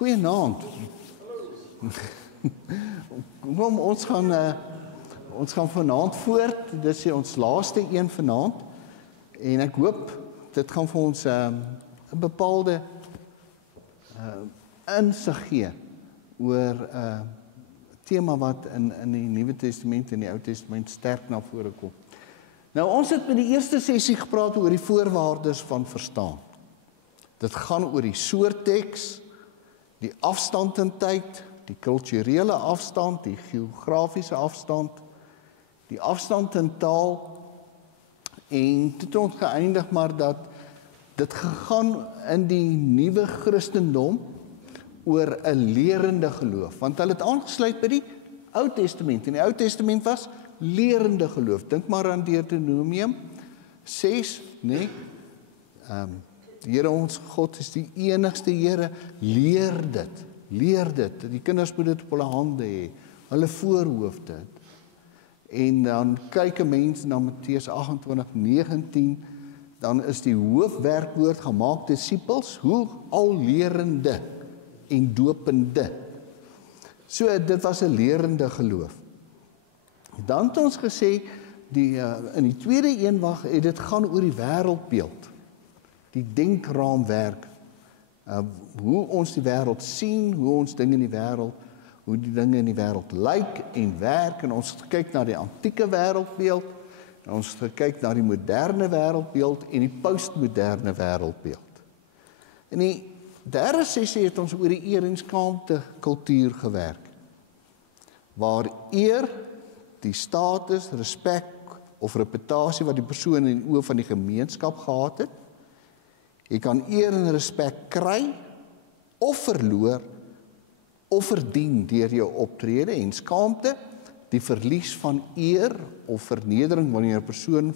Goeienaand. Kom, ons gaan vanaand voort. Dit is ons laaste een vanaand. En ek hoop dit gaan vir ons 'n bepaalde insig gee oor 'n tema wat in die Nuwe Testament en die Ou Testament sterk na vore kom. Nou, ons het met die eerste sessie gepraat oor die voorwaardes van verstaan. Dit gaan oor die soort teks, die afstand in tyd, die kulturele afstand, die geografiese afstand, die afstand in taal, en dit het ons geëindig maar dat dit gegaan in die nuwe Christendom oor 'n lerende geloof, want hulle het aangesluit by die Ou Testament, en die Ou Testament was lerende geloof. Dink maar aan Deuteronomium 6, nee, die Here ons God is die enigste Here, leer dit, die kinders moet dit op hulle hande hê, hulle voorhoofde. En dan kyk 'n mens na Matteus 28:19, dan is die hoofwerkwoord gemaak disippels, hoe al lerende en dopende. So dit was 'n lerende geloof. Dan het ons gesê, in die tweede een het dit gaan oor die wêreldbeeld, die denkraamwerk, hoe ons die wêreld sien, hoe ons dinge in die wêreld, hoe die dinge in die wêreld lyk en werk, en ons het gekyk na die antieke wêreldbeeld, en ons het gekyk na die moderne wêreldbeeld en die postmoderne wêreldbeeld. In die derde sessie het ons oor die eer en skaamte kultuur gewerk, waar eer die status, respek of reputasie wat die persoon in die oë van die gemeenskap gehad het. Jy kan eer en respek kry of verloor of verdien deur jou optrede, en skaamte, die verlies van eer of vernedering wanneer 'n persoon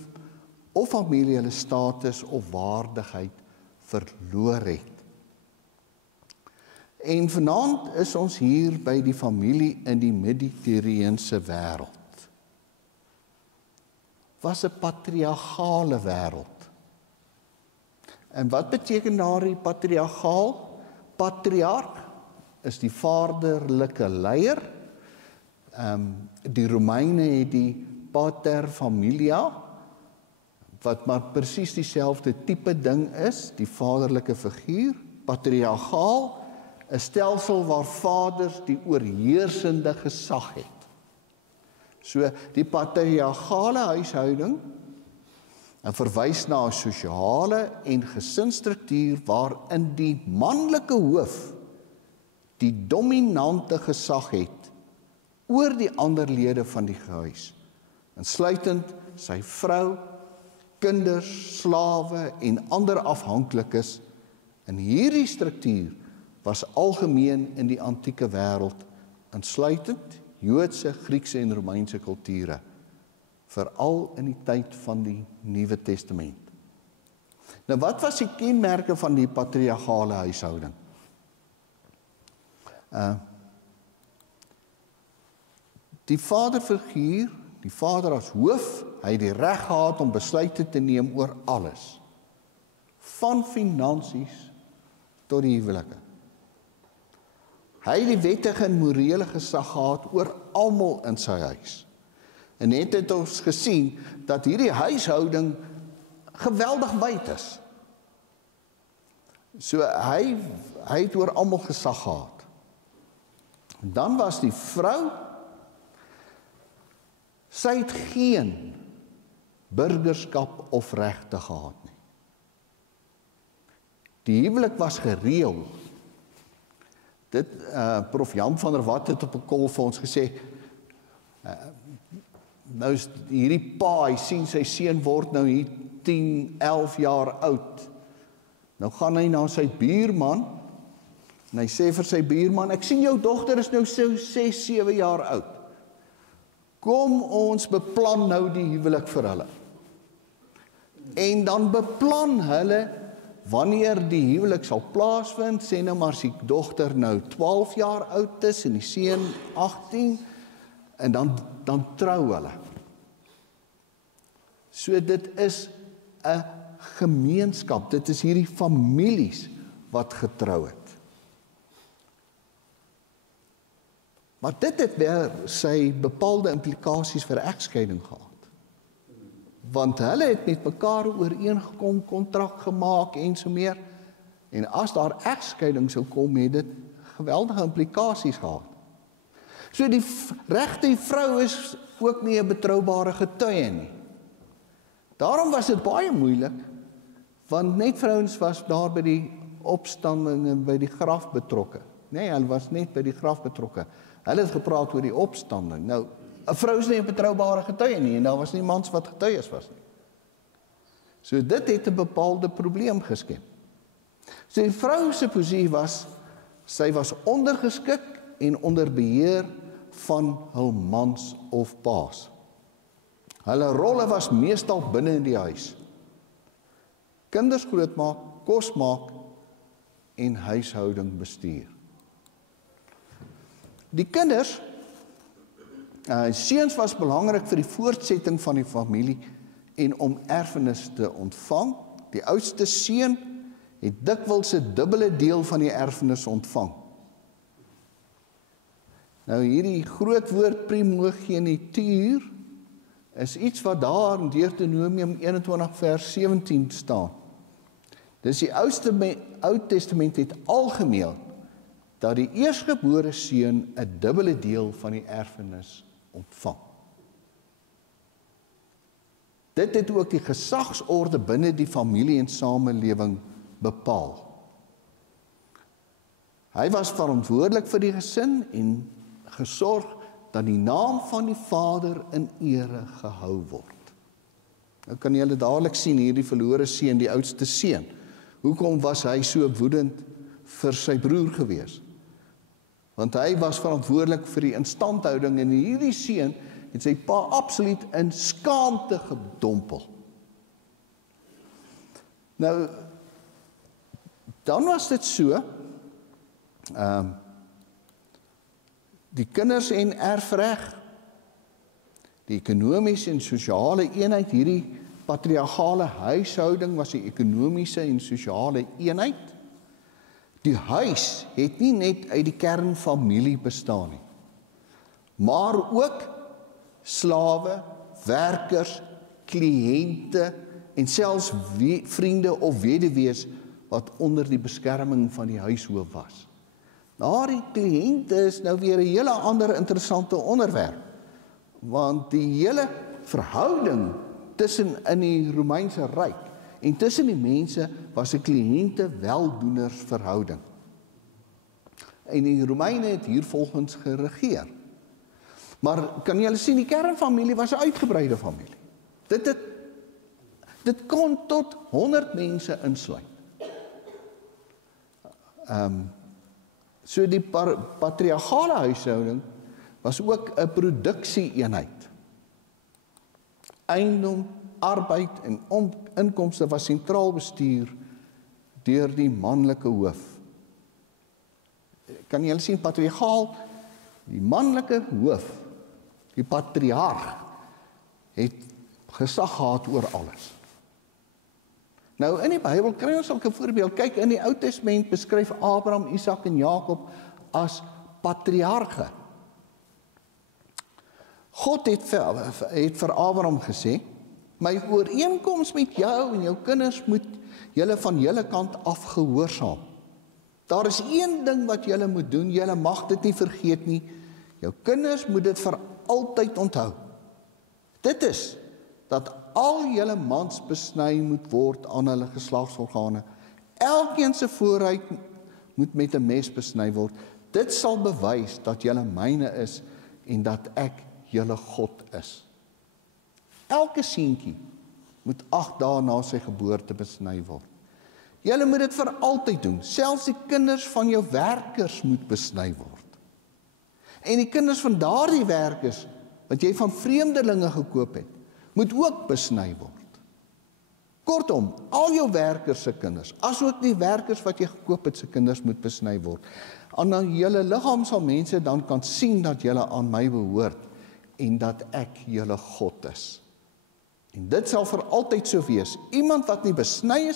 of familie hulle status of waardigheid verloor het. En vanaand is ons hier by die familie in die Mediterrane wêreld. Was 'n patriargale wêreld. En wat beteken daardie patriargaal? Patriarg is die vaderlike leier. Die Romeine het die pater familia, wat maar presies dieselfde tipe ding is, die vaderlike figuur. Patriargaal, 'n stelsel waar vaders die oorheersende gesag het. So die patriargale huishouding verwys na 'n sosiale en gesinsstruktuur waarin die manlike hoof die dominante gesag het oor die ander lede van die huis, insluitend sy vrou, kinders, slawe en ander afhanklikes. In hierdie struktuur was algemeen in die antieke wêreld, insluitend Joodse, Griekse en Romeinse kulture, veral in die tyd van die Nuwe Testament. Nou, wat was die kenmerke van die patriargale huishouding? Die vaderfiguur, die vader as hoof, hy het die reg gehad om besluite te neem oor alles, van finansies tot die huwelike. Hy het die wettige en morele gesag gehad oor almal in sy huis. En net het ons gesien dat hierdie huishouding geweldig wyd is. So hy het oor almal gesag gehad. Dan was die vrou, sy het geen burgerskap of regte gehad nie. Die huwelik was gereël. Dit, Prof. Jan van der Walt het op 'n kol vir ons gesê, nou is hierdie pa, hy sien sy seun word nou hier 10, 11 jaar oud. Nou gaan hy na sy buurman, en hy sê vir sy buurman, ek sien jou dogter is nou so 6, 7 jaar oud. Kom ons beplan nou die huwelik vir hulle. En dan beplan hulle wanneer die huwelik sal plaasvind, sê nou maar as die dogter nou 12 jaar oud is en die seun 18, en dan trou hulle. So dit is 'n gemeenskap, dit is hierdie families wat getrou het. Maar dit het weer sy bepaalde implikasies vir egskeiding gehad. Want hulle het met mekaar ooreengekom, kontrak gemaak en so meer. En as daar egskeiding sou kom, het dit geweldige implikasies gehad. So die regte vrou is ook nie 'n betroubare getuie nie. Daarom was dit baie moeilik, want net vrouens was daar by die opstanding en by die graf betrokke. Nee, hulle was net by die graf betrokke. Hulle het gepraat oor die opstanding. Nou, 'n vrou is nie 'n betroubare getuie nie, en daar was nie mans wat getuies was nie. So dit het 'n bepaalde probleem geskep. So die vrou se posisie was, sy was ondergeskik en onder beheer van hul mans of paas. Hulle rolle was meestal binne in die huis. Kinders grootmaak, kos maak en huishouding bestuur. Die kinders, seuns was belangrik vir die voortsetting van die familie en om erfenis te ontvang. Die oudste seun het dikwels 'n dubbele deel van die erfenis ontvang. Nou hierdie groot woord primogenituur is iets wat daar in Deuteronomium 21 vers 17 staan. Dis die Ou Testament het algemeen dat die eersgebore seun 'n dubbele deel van die erfenis ontvang. Dit het ook die gesagsorde binne die familie en samelewing bepaal. Hy was verantwoordelik vir die gesin en gesorg dat die naam van die vader in ere gehou word. Nou kan julle dadelik sien hierdie verlore seun, die oudste seun. Hoekom was hy so woedend vir sy broer gewees? Want hy was verantwoordelik vir die instandhouding en hierdie seun het sy pa absoluut in skaamte gedompel. Nou, dan was dit so, die kinders en erfreg, die ekonomiese en sosiale eenheid, hierdie patriargale huishouding was die ekonomiese en sosiale eenheid. Die huis het nie net uit die kernfamilie bestaan nie, maar ook slawe, werkers, kliënte en selfs vriende of weduwees wat onder die beskerming van die huishoof was. Nou die kliënte is nou weer 'n hele ander interessante onderwerp, want die hele verhouding tussen in die Romeinse Ryk en tussen die mense was 'n kliënte-weldoenersverhouding. En die Romeine het hiervolgens geregeer. Maar kan julle sien, die kernfamilie was 'n uitgebreide familie. Dit kon tot 100 mense insluit. So die patriargale huishouding was ook 'n produksie-eenheid. Eiendom, arbeid en inkomste was sentraal bestuur deur die manlike hoof. Kan julle sien, patriargaal, die manlike hoof, die patriarg, het gesag gehad oor alles. Nou in die Bybel kry ons ook 'n voorbeeld. Kyk, in die Ou Testament beskryf Abraham, Isak en Jakob as patriarge. God het vir Abraham gesê, my ooreenkoms met jou en jou kinders moet julle van julle kant af gehoorsaam. Daar is een ding wat julle moet doen, julle mag dit nie vergeet nie, jou kinders moet dit vir altyd onthou. Dit is, dat al julle mans besny moet word aan hulle geslagsorgane. Elkeen se vooruit moet met 'n mes besny word. Dit sal bewys dat julle myne is en dat ek julle God is. Elke seentjie moet 8 dae na sy geboorte besny word. Julle moet dit vir altyd doen. Selfs die kinders van jou werkers moet besny word. En die kinders van daardie werkers wat jy van vreemdelinge gekoop het, moet ook besny word. Kortom, al jou werkers se kinders, asook die werkers wat jy gekoop het se kinders moet besny word. Aan julle liggaam sal mense dan kan sien dat julle aan my behoort en dat ek julle God is. En dit sal vir altyd so wees. Iemand wat nie besny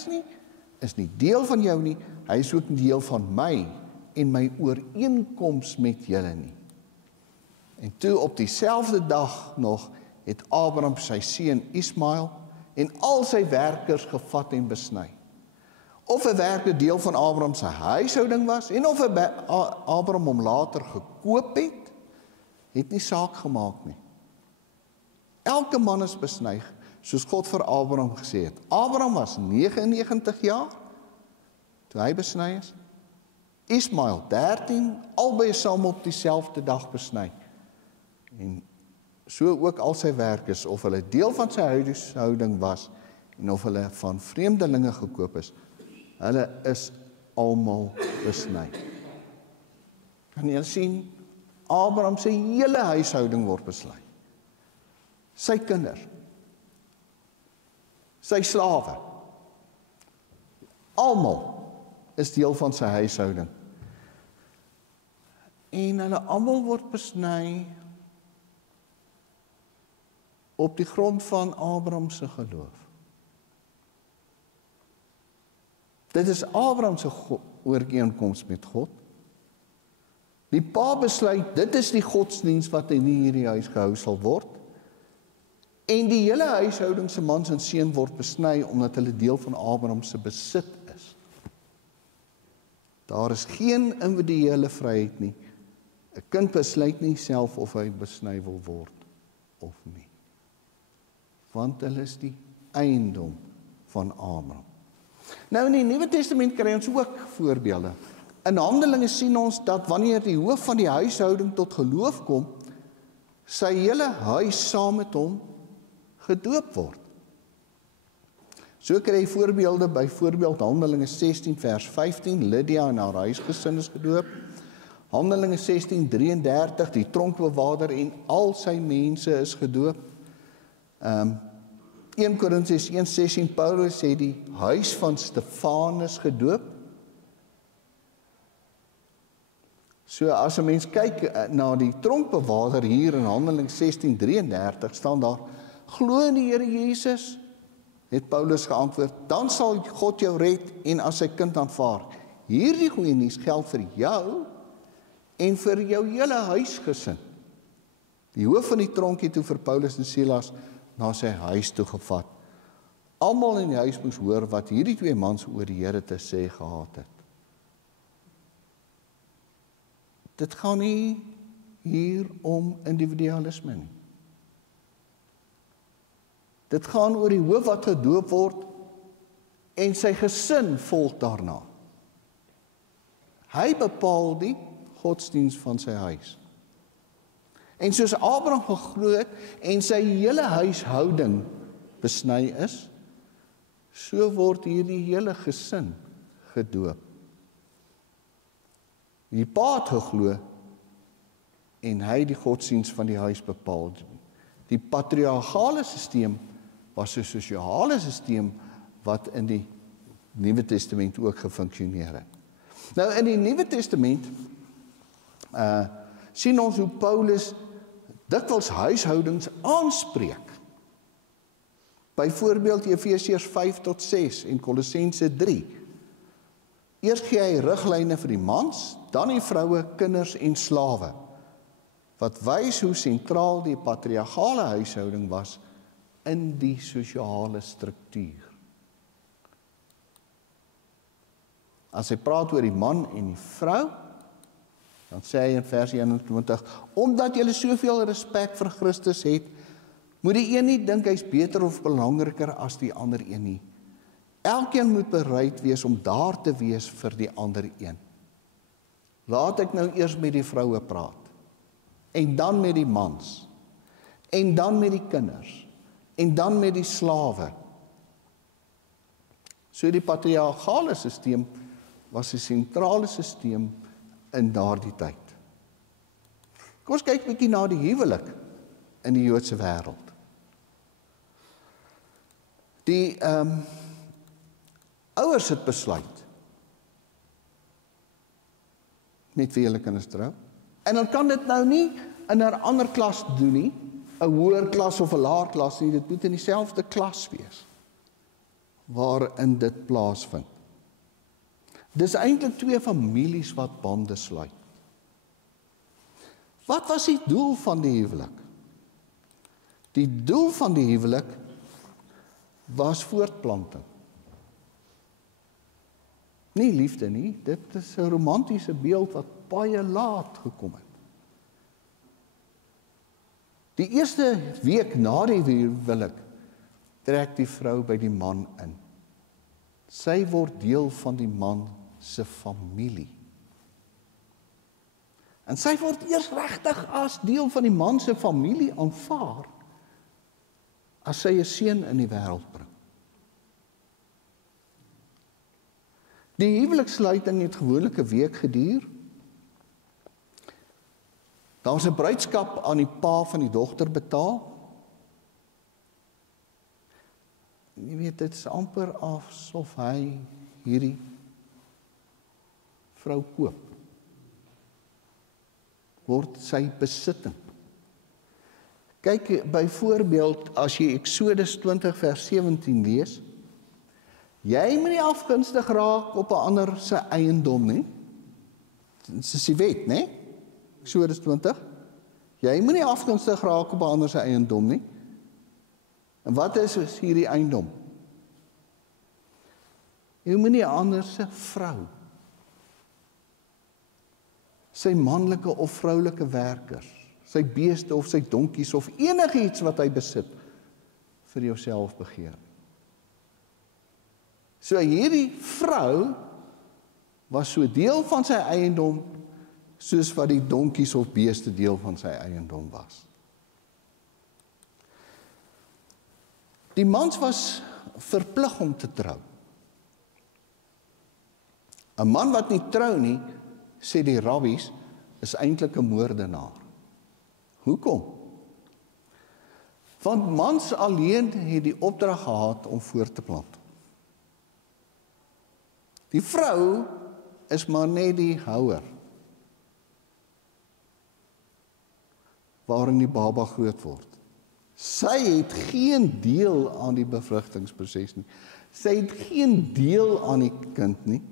is nie deel van jou nie, hy is ook nie deel van my en my ooreenkoms met julle nie. En toe op dieselfde dag nog het Abraham sy seun Ismael en al sy werkers gevat en besny. Of 'n werker deel van Abraham se huishouding was en of Abraham hom later gekoop het nie saak gemaak nie. Elke man is besny, soos God vir Abraham gesê het. Abraham was 99 jaar toe hy besny is. Ismael 13, albei saam op dieselfde dag besny. En so ook al sy werkers, of hulle deel van sy huishouding was en of hulle van vreemdelinge gekoop is, hulle is almal besny. Kan jy sien, Abraham se hele huishouding word besny. Sy kinders, sy slawe, almal is deel van sy huishouding. En hulle almal word besny op die grond van Abraham se geloof. Dit is Abraham se ooreenkoms met God. Die pa besluit, dit is die godsdiens wat in hierdie huis gehou sal word. En die hele huishouding se mans en seun word besny omdat hulle deel van Abraham se besit is. Daar is geen individuele vryheid nie. 'n Kind besluit nie self of hy besny wil word of nie. Want hulle is die eiendom van Abraham. Nou in die Nuwe Testament kry ons ook voorbeelde. In Handelinge sien ons dat wanneer die hoof van die huishouding tot geloof kom, sy hele huis saam met hom gedoop word. So kry jy voorbeelde, byvoorbeeld Handelinge 16 vers 15, Lydia en haar huisgesin is gedoop. Handelinge 16:33, die tronkbewaarder en al sy mense is gedoop. 1 Korintiërs 1:16, Paulus het die huis van Stefanus gedoop. So as 'n mens kyk na die tronkbewaarder hier in Handelinge 16:33, staan daar, glo in die Here Jesus, het Paulus geantwoord, dan sal God jou red en as sy kind aanvaar. Hierdie goeie nuus geld vir jou en vir jou hele huisgesin. Die hoof van die tronk het toe vir Paulus en Silas na sy huis toe gevat. Almal in die huis moes hoor wat hierdie twee mans oor die Here te sê gehad het. Dit gaan nie hier om individualisme nie. Dit gaan oor die hoof wat gedoop word en sy gesin volg daarna. Hy bepaal die godsdiens van sy huis. En soos Abraham geglo het en sy hele huishouding besny is, so word hierdie hele gesin gedoop. Die pa het geglo en hy die godsdiens van die huis bepaal. Die patriargale sisteem was 'n sosiale sisteem wat in die Nuwe Testament ook gefunksioneer het. Nou in die Nuwe Testament sien ons hoe Paulus dikwels huishoudings aanspreek. Byvoorbeeld Efesiërs 5-6 en Kolossense 3. Eers gee hy riglyne vir die mans, dan die vroue, kinders en slawe, wat wys hoe sentraal die patriargale huishouding was in die sosiale struktuur. As hy praat oor die man en die vrou, dan sê hy in vers 21, omdat julle soveel respek vir Christus het, moet die een nie dink hy's beter of belangriker as die ander een nie. Elkeen moet bereid wees om daar te wees vir die ander een. Laat ek nou eers met die vroue praat, en dan met die mans, en dan met die kinders, en dan met die slawe. So die patriargale sisteem was 'n sentrale sisteem in daardie tyd. Kom ons kyk 'n bietjie na die huwelik in die Joodse wêreld. Die ouers het besluit met wie hulle kinders trou. En dan kan dit nou nie in 'n ander klas doen nie, 'n hoër klas of 'n laer klas nie, dit moet in dieselfde klas wees waarin dit plaasvind. Dis eintlik twee families wat bande sluit. Wat was die doel van die huwelik? Die doel van die huwelik was voortplanting. Nie liefde nie, dit is 'n romantiese beeld wat baie laat gekom het. Die eerste week na die huwelik trek die vrou by die man in. Sy word deel van die man se familie. En sy word eers regtig as deel van die man se familie aanvaar as sy 'n seun in die wêreld bring. Die huweliksluiting het gewoonlik 'n week geduur. Daar's 'n bruidskap aan die pa van die dogter betaal. Jy weet, dit is amper asof hy hierdie vrou koop. Word sy besitting. Kyk byvoorbeeld as jy Eksodus 20 vers 17 lees, jy moet nie afgunstig raak op 'n ander se eiendom nie. Dit is die wet, né? Eksodus 20. Jy moet nie afgunstig raak op 'n ander se eiendom nie. En wat is hierdie eiendom? Jy moet nie 'n ander se vrou, sy manlike of vroulike werkers, sy beeste of sy donkies of enigiets wat hy besit, vir jouself begeer. So hierdie vrou was so deel van sy eiendom, soos wat die donkies of beeste deel van sy eiendom was. Die mans was verplig om te trou. 'n man wat nie trou nie, sê die rabbies, is eintlik 'n moordenaar. Hoekom? Want mans alleen het die opdrag gehad om voort te plant. Die vrou is maar net die houer, waarin die baba groot word. Sy het geen deel aan die bevrugtingsproses nie. Sy het geen deel aan die kind nie.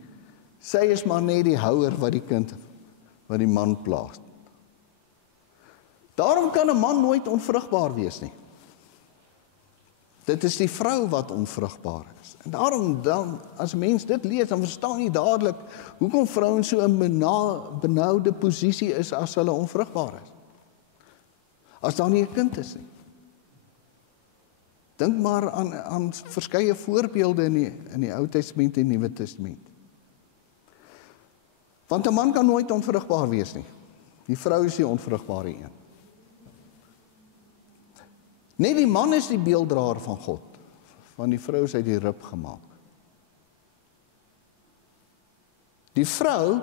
Sy is maar net die houer wat die man plaas. Daarom kan 'n man nooit onvrugbaar wees nie. Dit is die vrou wat onvrugbaar is. En daarom dan, as 'n mens dit lees, dan verstaan jy dadelik hoekom vrouens so 'n benoude posisie is as hulle onvrugbaar is. As daar nie 'n kind is nie. Dink maar aan verskeie voorbeelde in die Ou Testament en Nuwe Testament. Want 'n man kan nooit onvrugbaar wees nie. Die vrou is die onvrugbare een. Net die man is die beelddraer van God, want die vrou is uit die rib gemaak. Die vrou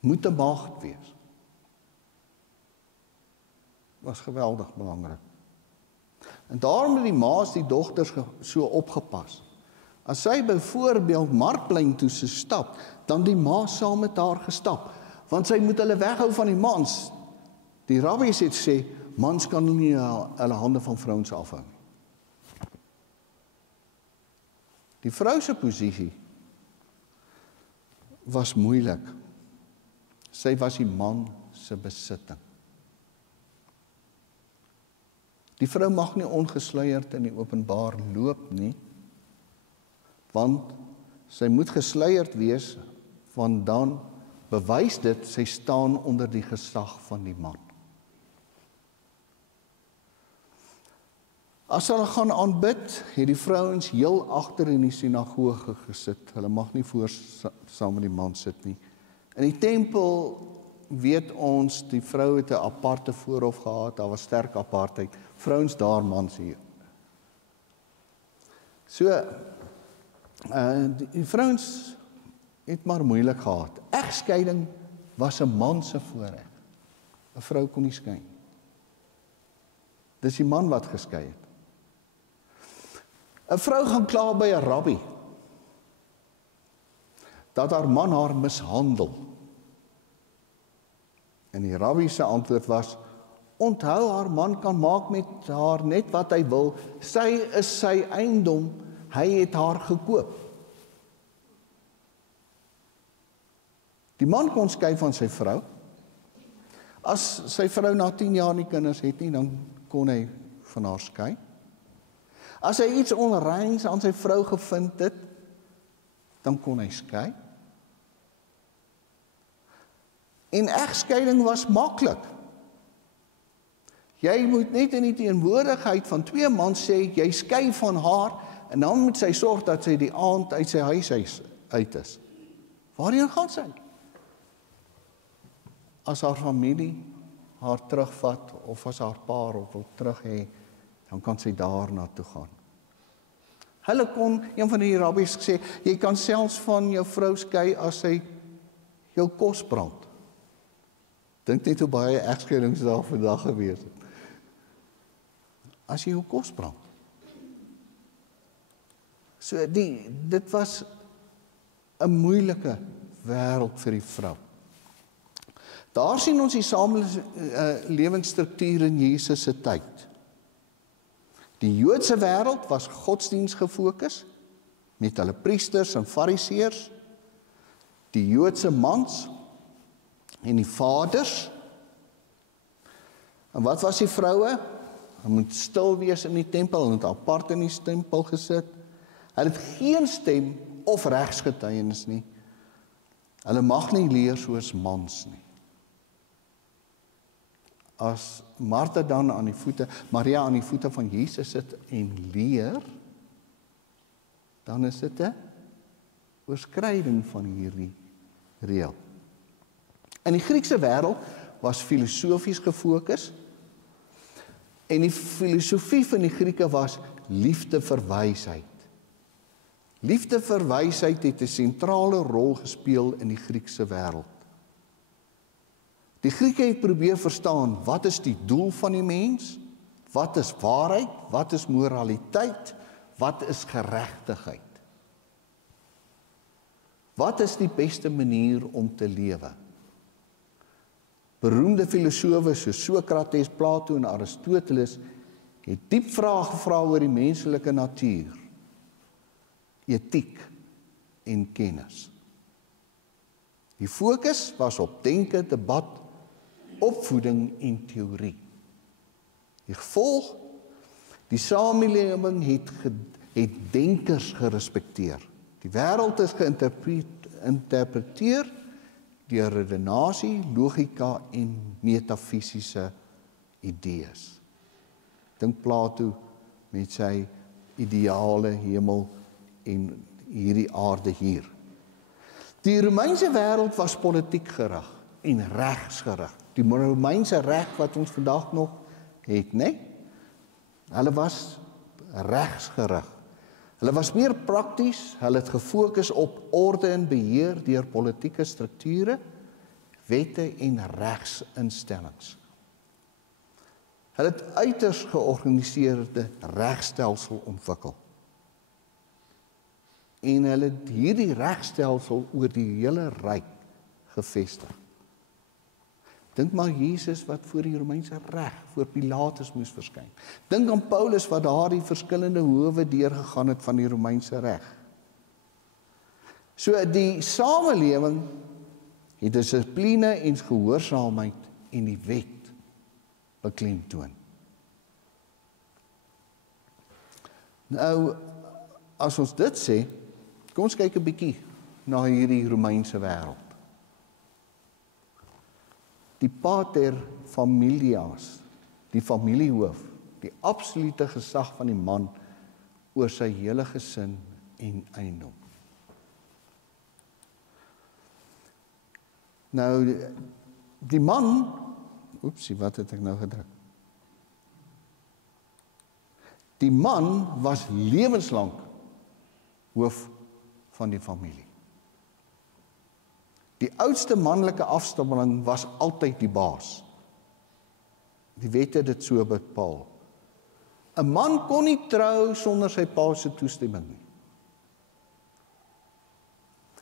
moet 'n maagd wees. Was geweldig belangrik. En daarom het die ma's die dogters so opgepas. As sy byvoorbeeld markplein toe se stap, dan die ma saam met haar gestap, want sy moet hulle weghou van die mans. Die rabbies het sê, mans kan nie hulle hande van vrouens afhou nie. Die vrou se posisie was moeilik. Sy was die man se besitting. Die vrou mag nie ongesluierd in die openbaar loop nie, want sy moet gesluierd wees, want dan bewys dit sy staan onder die gesag van die man. As hulle gaan aanbid, het die vrouens heel agter in die sinagoge gesit. Hulle mag nie voor saam met die man sit nie. In die tempel weet ons, die vrou het 'n aparte voorhof gehad, daar was sterk apartheid. Vrouens daar, mans hier. So, die vrouens het maar moeilik gehad. Egskeiding was 'n man se voorreg. 'n Vrou kon nie skei. Dis die man wat geskei het. 'n Vrou gaan kla by 'n rabbi dat haar man haar mishandel. En die rabbi se antwoord was, onthou, haar man kan maak met haar net wat hy wil, sy is sy eiendom, hy het haar gekoop. Die man kon skei van sy vrou, As sy vrou na 10 jaar nie kinders het nie, dan kon hy van haar skei. As hy iets onreins aan sy vrou gevind het, dan kon hy skei. En egskeiding was maklik. Jy moet net in die teenwoordigheid van 2 mans sê, jy skei van haar, en dan moet sy sorg dat sy die aand uit sy huis uit is. Waarheen gaan sy? As haar familie haar terugvat, of as haar pa wil terug hê, dan kan sy daar na toe gaan. Hulle kon, een van die rabbies gesê, jy kan selfs van jou vrou skei as sy jou kos brand. Dink net hoe baie egskeidings daar vandag gewees het. As jy jou kos brand. So dit was 'n moeilike wêreld vir die vrou. Daar sien ons die samelewensstruktuur in Jesus se tyd. Die Joodse wêreld was godsdiens gefokus, met hulle priesters en fariseërs, die Joodse mans en die vaders. En wat was die vroue? Hulle moet stil wees in die tempel, hulle het apart in die tempel gesit. Hulle het geen stem of regsgetuienis nie. Hulle mag nie leer soos mans nie. As Maria aan die voete van Jesus sit en leer, dan is dit 'n oorskryding van hierdie reël. In die Griekse wêreld was filosofies gefokus, en die filosofie van die Grieke was liefde vir wysheid. Liefde vir wysheid het 'n sentrale rol gespeel in die Griekse wêreld. Die Grieke het probeer verstaan, wat is die doel van die mens? Wat is waarheid? Wat is moraliteit? Wat is geregtigheid? Wat is die beste manier om te lewe? Beroemde filosofe soos Sokrates, Plato en Aristoteles het diep vrae gevra oor die menslike natuur, etiek en kennis. Die fokus was op denke, debat, opvoeding en teorie. Die gevolg, die samelewing het denkers gerespekteer. Die wêreld is geïnterpreteer deur redenasie, logika en metafisiese idees. Dink Plato met sy ideale hemel en hierdie aarde hier. Die Romeinse wêreld was politiek gerig en regsgerig. Die Romeinse reg wat ons vandag nog het, né? Hulle was regsgerig. Hulle was meer prakties, hulle het gefokus op orde en beheer deur politieke strukture, wette en regsinstellings. Hulle het uiters georganiseerde regstelsel ontwikkel. En hulle het hierdie regstelsel oor die hele ryk gevestig. Dink maar Jesus wat voor die Romeinse reg, voor Pilatus moes verskyn. Dink aan Paulus wat daar die verskillende howe deurgegaan het van die Romeinse reg. So die samelewing het dissipline en gehoorsaamheid en die wet beklemtoon. Nou, as ons dit sê, kom ons kyk 'n bietjie na hierdie Romeinse wêreld. Die pater familias, die familiehoof, die absolute gesag van die man oor sy hele gesin en eiendom. Nou, die man, wat het ek nou gedruk? Die man was lewenslank hoof van die familie. Die oudste manlike afstammeling was altyd die baas. Die wet het dit so bepaal. 'n Man kon nie trou sonder sy pa se toestemming nie.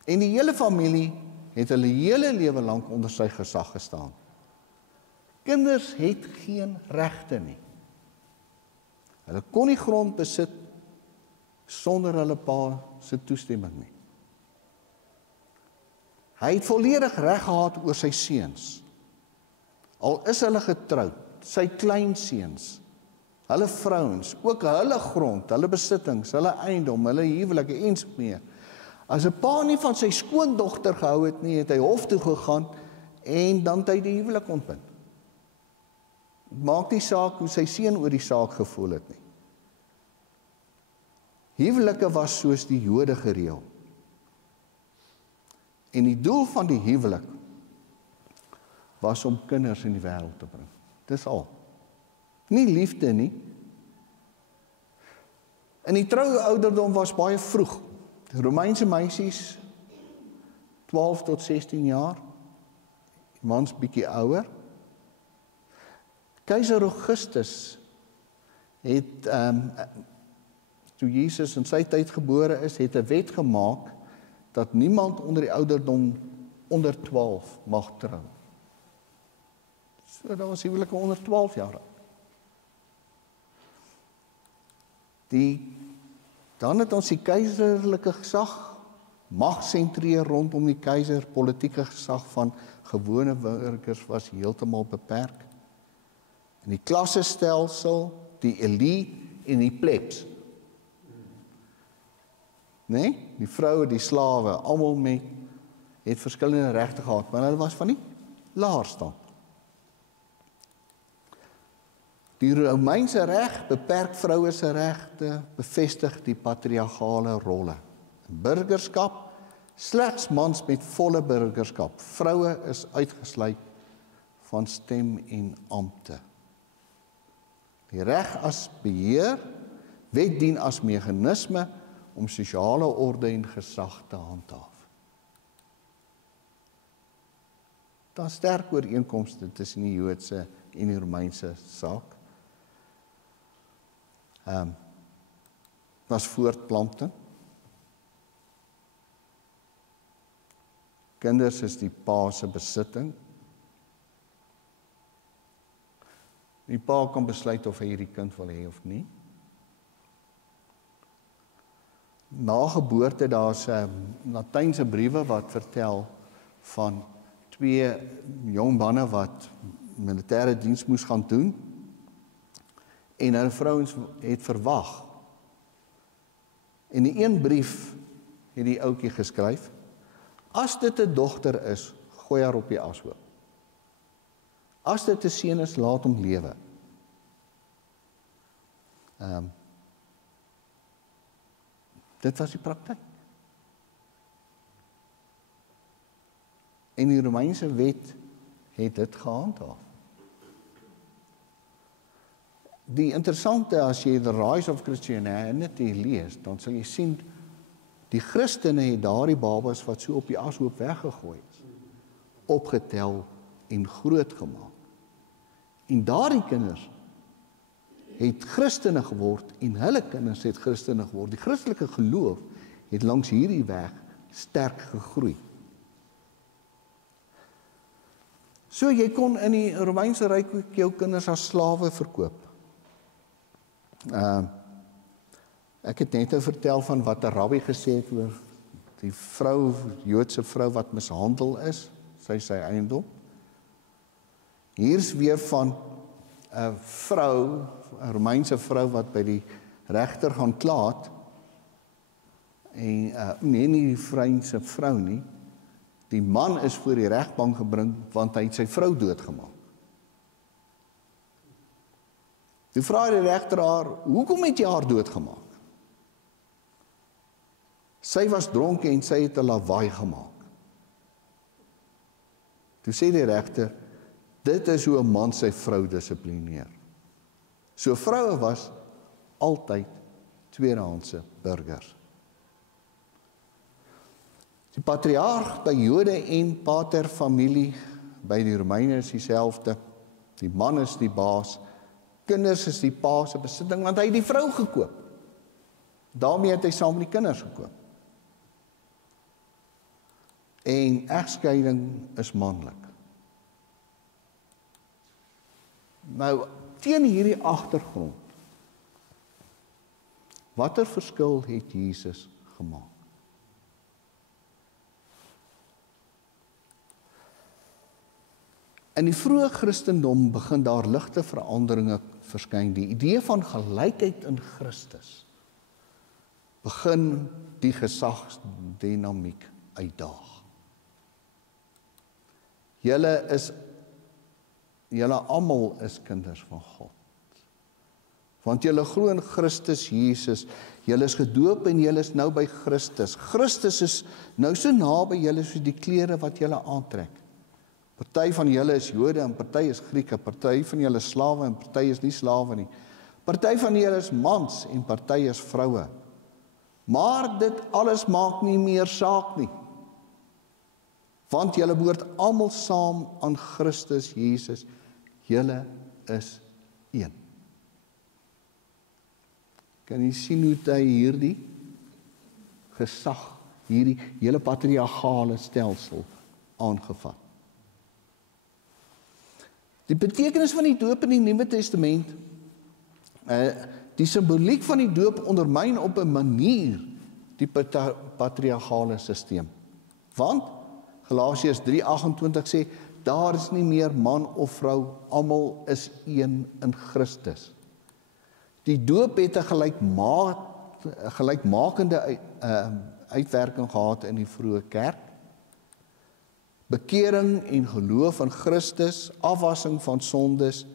En die hele familie het hulle hele lewe lank onder sy gesag gestaan. Kinders het geen regte nie. Hulle kon nie grond besit sonder hulle pa se toestemming nie. Hy het volledig reg gehad oor sy seuns. al is hulle getroud, sy kleinseuns, hulle vrouens, ook hulle grond, hulle besittings, hulle eiendom, hulle huwelike ens meer. As 'n pa nie van sy skoondogter gehou het nie, het hy hof toe gegaan en dan het hy die huwelik ontbind. Maak nie saak hoe sy seun oor die saak gevoel het nie. Huwelike was soos die Jode gereël. En die doel van die huwelik was om kinders in die wêreld te bring. Dis al. Nie liefde nie. En die troue ouderdom was baie vroeg. Die Romeinse meisies 12 tot 16 jaar, die mans bietjie ouer. Keiser Augustus het toe Jesus in sy tyd gebore is, het 'n wet gemaak dat niemand onder die ouderdom onder 12 mag trou. So daar was huwelike onder 12 jaar. Dan het ons die keiserlike gesag, mag sentreer rondom die keiser, politieke gesag van gewone burgers was heeltemal beperk. En die klassestelsel, die elite en die plebs. Nee, die vroue, die slawe, almal het verskillende regte gehad, maar hulle was van die laer stand. Die Romeinse reg beperk vroue se regte, bevestig die patriargale rolle. Burgerskap, slegs mans met volle burgerskap. Vroue is uitgesluit van stem en ampte. Die reg as beheer, wet dien as meganisme om sosiale orde en gesag te handhaaf. Daar sterk ooreenkomste tussen die Joodse en die Romeinse saak. Was voortplanting. Kinders is die pa se besitting. Die pa kan besluit of hy hierdie kind wil hê of nie. Na geboorte, daar's Latynse briewe wat vertel van 2 jong manne wat militêre diens moes gaan doen. En hulle vrouens het verwag. En die een brief het die ouetjie geskryf: as dit 'n dogter is, gooi haar op die ashoop. As dit 'n seun is, laat hom lewe. Dit was die praktyk. En die Romeinse wet het dit gehandhaaf. Die interessante, as jy The Rise of Christianity lees, dan sal jy sien, die Christene het daardie babas wat so op die ashoop weggegooi is, opgetel en groot gemaak. En daardie kinders het Christene geword en hulle kinders het Christene geword. Die Christelike geloof het langs hierdie weg sterk gegroei. So jy kon in die Romeinse ryk ook jou kinders as slawe verkoop. Ek het net vertel van wat 'n rabbi gesê het oor die vrou, Joodse vrou wat mishandel is, sy eiendom. Hier's weer van 'n vrou, 'n Romeinse vrou wat by die regter gaan kla het. En nie die Franse vrou nie. Die man is voor die regbank gebring want hy het sy vrou doodgemaak. Toe vra die regter haar, hoekom het jy haar doodgemaak? Sy was dronk en sy het 'n lawaai gemaak. Toe sê die regter, dit is hoe 'n man sy vrou dissiplineer. So vroue was altyd tweedehandse burgers. Die patriarg by Jode en paterfamilie by die Romeine is dieselfde. Die man is die baas. Kinders is die pa se besitting, want hy het die vrou gekoop. Daarmee het hy saam met die kinders gekoop. En egskeiding is manlik. Nou, teen hierdie agtergrond, watter verskil het Jesus gemaak? In die vroeë Christendom begin daar ligte veranderinge verskyn. Die idee van gelykheid in Christus begin die gesagsdinamiek uitdaag. Julle almal is kinders van God. Want julle glo in Christus Jesus, julle is gedoop en julle is nou by Christus. Christus is nou so naby julle soos die klere wat julle aantrek. Party van julle is Jode en party is Grieke, party van julle is slawe en party is nie slawe nie. Party van julle is mans en party is vroue. Maar dit alles maak nie meer saak nie. Want julle behoort almal saam aan Christus Jesus. Julle is een. Kan jy sien hoe hy hierdie gesag, hierdie hele patriargale stelsel aangevat? Die betekenis van die doop in die Nuwe Testament, die simboliek van die doop ondermyn op 'n manier die patriargale stelsel. Want Galasiërs 3:28 sê, daar is nie meer man of vrou, almal is een in Christus. Die doop het 'n gelykmakende uitwerking gehad in die vroeë kerk. Bekering en geloof in Christus, afwassing van sondes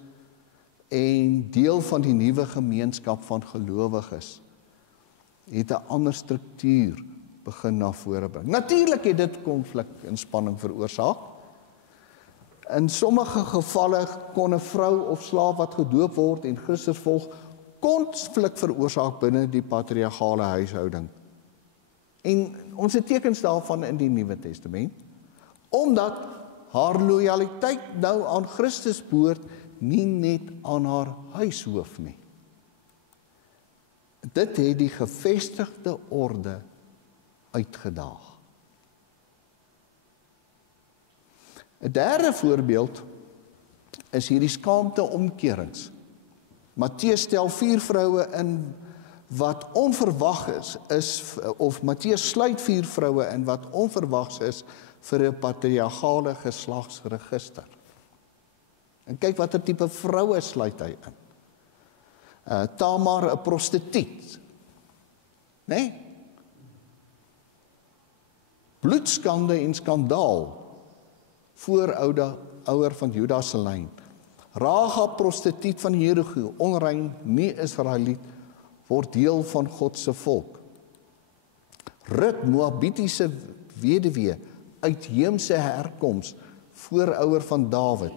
en deel van die nuwe gemeenskap van gelowiges het 'n ander struktuur begin na vore bring. Natuurlik het dit konflik en spanning veroorsaak. In sommige gevalle kon 'n vrou of slaaf wat gedoop word en Christus volg, konflik veroorsaak binne die patriargale huishouding. En ons het tekens daarvan in die Nuwe Testament, omdat haar lojaliteit nou aan Christus behoort, nie net aan haar huishoof nie. Dit het die gevestigde orde uitgedaag. 'n derde voorbeeld is hierdie skaamte omkerings. Matteus stel 4 vroue in wat onverwags is, of Matteus sluit 4 vroue in wat onverwags is vir 'n patriargale geslagsregister. En kyk watter tipe vroue sluit hy in. Tamar, 'n prostituut. Nee? Bloedskande en skandaal, voorouder van Juda se lyn. Rahab, prostituut van Jerigo, onrein, nie Israeliet, word deel van God se volk. Rut, Moabitiese weduwee, uitheemse herkoms, voorouder van Dawid.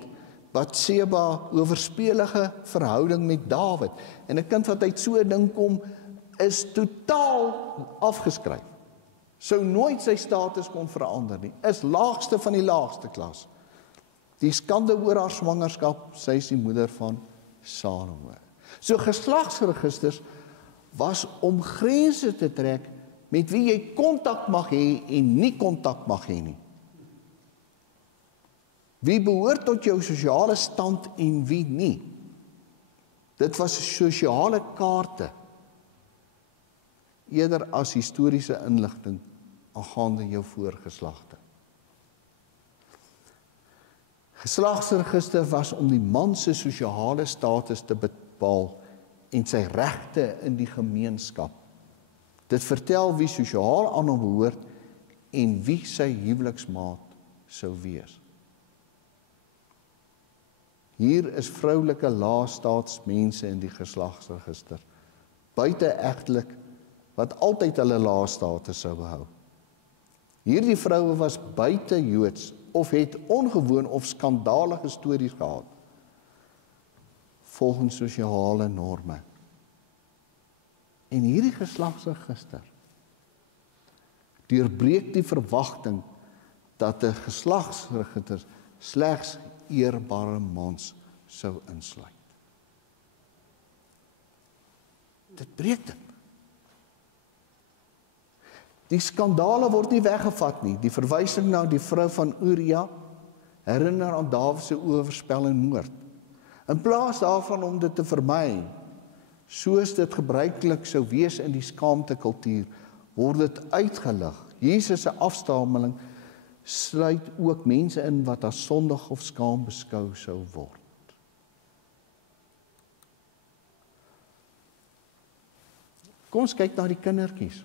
Batseba, owerspelige verhouding met Dawid. En 'n kind wat uit so 'n ding kom, is totaal afgeskryf. Sou nooit sy status kon verander nie. Is laagste van die laagste klas. Die skande oor haar swangerskap, sy is die moeder van Salomo. So geslagsregisters was om grense te trek met wie jy kontak mag hê en nie kontak mag hê nie. Wie behoort tot jou sosiale stand en wie nie. Dit was sosiale kaarte, eerder as historiese inligting aangaande jou voorgeslagte. Geslagsregister was om die man se sosiale status te bepaal en sy regte in die gemeenskap. Dit vertel wie sosiaal aan hom behoort en wie sy huweliksmaat sou wees. Hier is vroulike laastaatsmense in die geslagsregister, buiteegtelik wat altyd hulle laastaatus sou behou. Hierdie vroue was buite Joods of het ongewoon of skandalige stories gehad, volgens sosiale norme. En hierdie geslagsregister deurbreek die verwagting dat 'n geslagsregister slegs eerbare mans sou insluit. Dit breek dit. Die skandale word nie weggevat nie. Die verwysing na die vrou van Uria herinner aan Dawid se oorspel en moord. In plaas daarvan om dit te vermy, soos dit gebruiklik sou wees in die skaamtekultuur, word dit uitgelig. Jesus se afstammeling sluit ook mense in wat as sondig of skaam beskou sou word. Kom ons kyk na die kindertjies.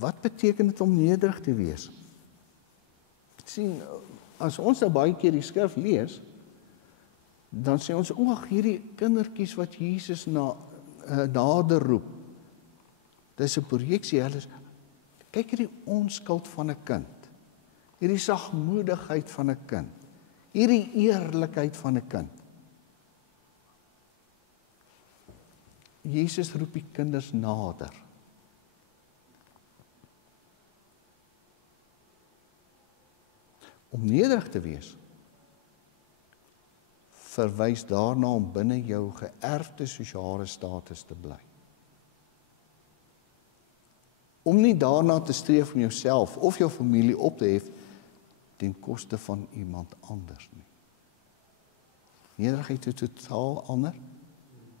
Wat beteken dit om nederig te wees? Sien, as ons nou baie keer die skrif lees, dan sê ons, hierdie kindertjies wat Jesus nader roep. Dis 'n projeksie, kyk hierdie onskuld van 'n kind, hierdie sagmoedigheid van 'n kind, hierdie eerlikheid van 'n kind. Jesus roep die kinders nader. Om nederig te wees, verwys daarna om binne jou geërfde sosiale status te bly. Om nie daarna te streef om jouself of jou familie op te hef ten koste van iemand anders nie. Nederigheid het 'n totaal ander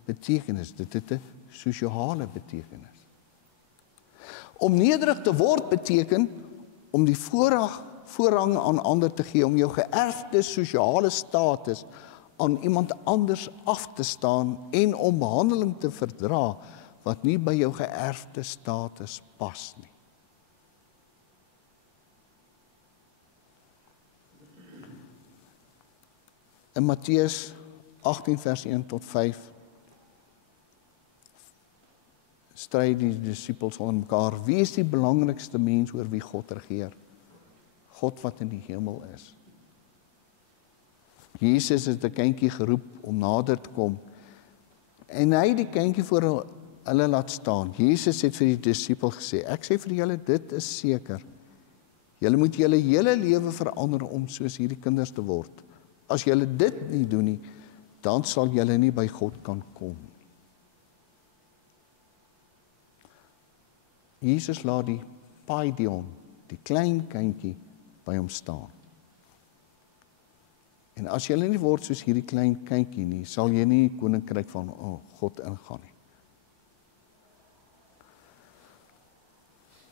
betekenis, dit het 'n sosiale betekenis. Om nederig te word beteken om die voorrang aan ander te gee, om jou geërfde sosiale status aan iemand anders af te staan en om behandeling te verdra wat nie by jou geërfde status pas nie. In Matteus 18 vers 1 tot 5 stry die disippels onder mekaar, wie is die belangrikste mens oor wie God regeer? God wat in die hemel is. Jesus het 'n kindjie geroep om nader te kom en hy het die kindjie voor hulle laat staan. Jesus het vir die disipel gesê, ek sê vir julle, dit is seker. Julle moet julle hele lewe verander om soos hierdie kinders te word. As julle dit nie doen nie, dan sal julle nie by God kan kom. Jesus laat die paidion, die klein kindjie, by hom staan. En as jy nie word soos hierdie klein kindjie nie, sal jy nie die koninkryk van God ingaan nie.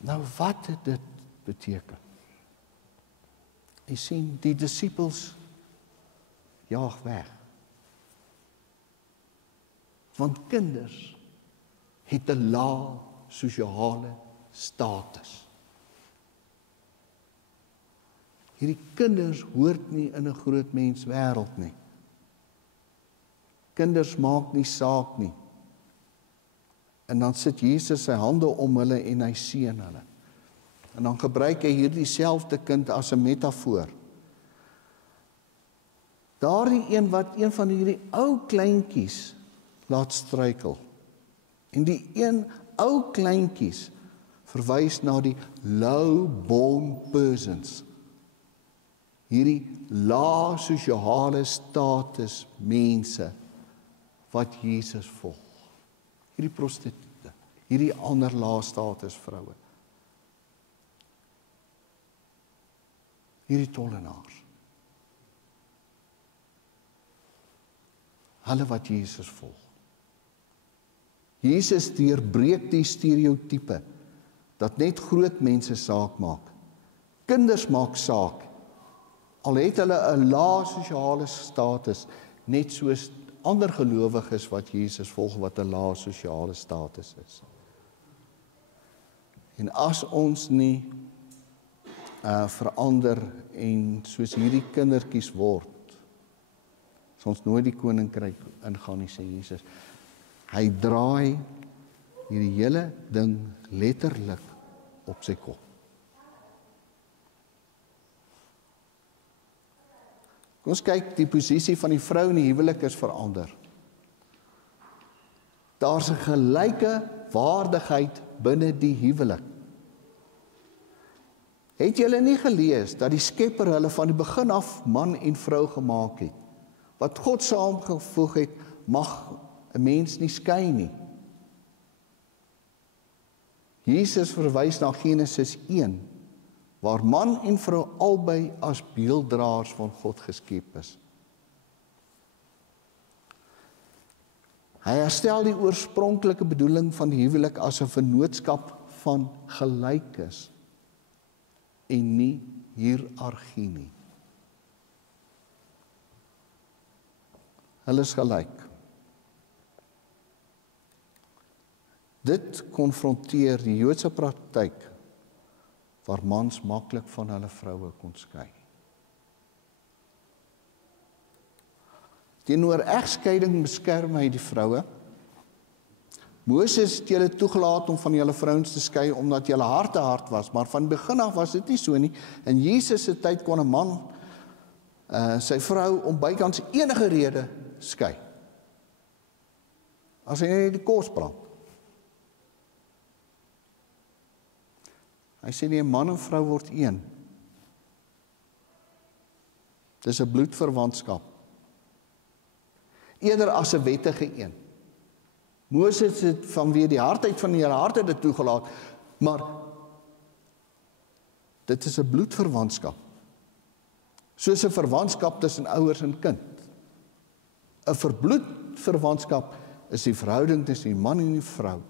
Nou wat het dit beteken? Jy sien, die disippels jaag weg. Want kinders het 'n lae sosiale status. Hierdie kinders hoort nie in 'n groot mens wêreld nie. Kinders maak nie saak nie. En dan sit Jesus sy hande om hulle en hy seën hulle. En dan gebruik hy hierdie selfde kind as 'n metafoor. Daardie een wat een van hierdie ou kleintjies laat struikel. En die een ou kleintjies verwys na die low-born persons. Hierdie lae sosiale status mense wat Jesus volg. Hierdie prostituie, hierdie ander lae status vroue. Hierdie tollenaars. Hulle wat Jesus volg. Jesus deurbreek die stereotype dat net groot mense saak maak. Kinders maak saak. Al het hulle 'n lae sosiale status, net soos ander gelowiges wat Jesus volg wat 'n lae sosiale status is. En as ons nie verander en soos hierdie kindertjies word, sal ons nooit die koninkryk ingaan nie, sê Jesus. Hy draai hierdie hele ding letterlik op sy kop. Ons kyk, die posisie van die vrou in die huwelik is verander. Daar's 'n gelyke waardigheid binne die huwelik. Het julle nie gelees dat die Skepper hulle van die begin af man en vrou gemaak het? Wat God saamgevoeg het, mag 'n mens nie skei nie. Jesus verwys na Genesis 1, waar man en vrou albei as beelddraers van God geskep is. Hy herstel die oorspronklike bedoeling van die huwelik as 'n vennootskap van gelykes. en nie hiërargie nie. Hulle is gelyk. Dit konfronteer die Joodse praktyk waar mans maklik van hulle vroue kon skei. Teenoor egskeiding beskerm hy die vroue. Moses het julle toegelaat om van julle vrouens te skei omdat julle harte hard was, maar van begin af was dit nie so nie. In Jesus se tyd kon 'n man sy vrou om bykans enige rede skei. As hy net die kos brand. Hy sê nie, 'n man en vrou word een. Dis 'n bloedverwantskap. Eerder as 'n wettige een. Moses het vanweë die hardheid van julle harte dit toegelaat, maar dit is 'n bloedverwantskap. Soos 'n verwantskap tussen ouers en kind. 'n Verbloedverwantskap is die verhouding tussen die man en die vrou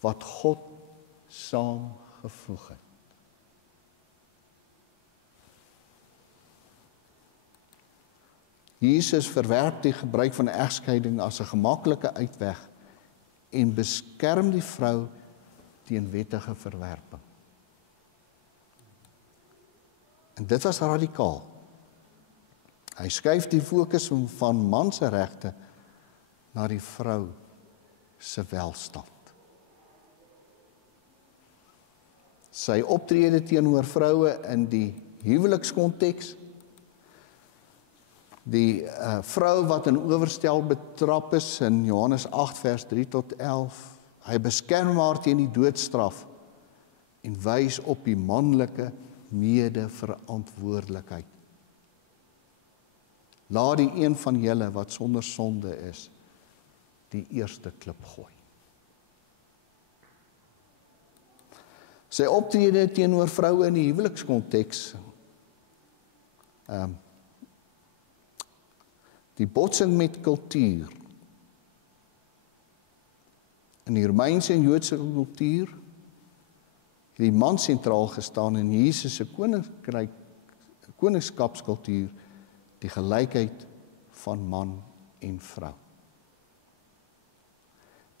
wat God saamgevoeg het. Jesus verwerp die gebruik van egskeiding as 'n gemaklike uitweg en beskerm die vrou teen wettige verwerping. En dit was radikaal. Hy skuif die fokus van man se regte na die vrou se welstand. Sy optrede teenoor vroue in die huwelikskonteks, die vrou wat in owerstel betrap is in Johannes 8 vers 3 tot 11, hy beskerm haar teen die doodstraf en wys op die manlike medeverantwoordelikheid. Laat die een van julle wat sonder sonde is, die eerste klip gooi. Sy optrede teenoor vroue in die huwelikskonteks, die botsing met kultuur. In die Romeinse en Joodse kultuur het die man sentraal gestaan in Jesus se koningskapskultuur, die gelykheid van man en vrou.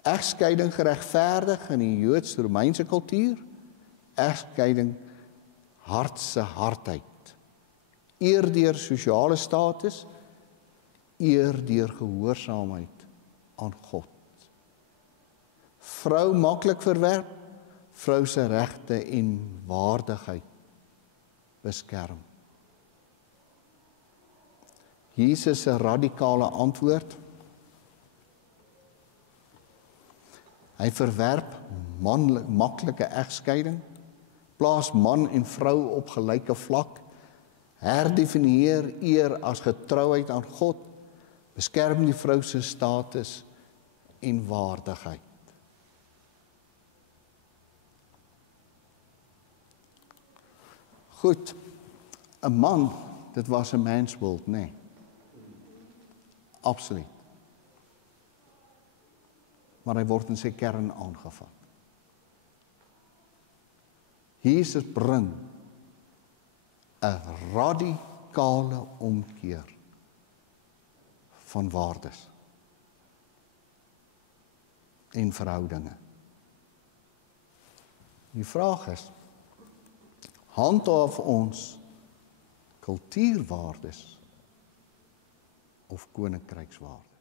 Egskeiding geregverdig in die Joods-Romeinse kultuur, egskeiding hartse hardheid, eer deur sosiale status, eer deur gehoorsaamheid aan God. Vrou maklik verwerp, vrou se regte en waardigheid beskerm. Jesus se radikale antwoord, hy verwerp maklike egskeiding, plaas man en vrou op gelyke vlak, herdefinieer eer as getrouheid aan God, beskerm die vrou se status en waardigheid. Goed, 'n man, dit was 'n man's world, nee. Absoluut. Maar hy word in sy kern aangevat. Jesus bring 'n radikale omkeer van waardes en verhoudinge. Die vraag is, handhaaf ons kultuurwaardes of koninkrykswaardes?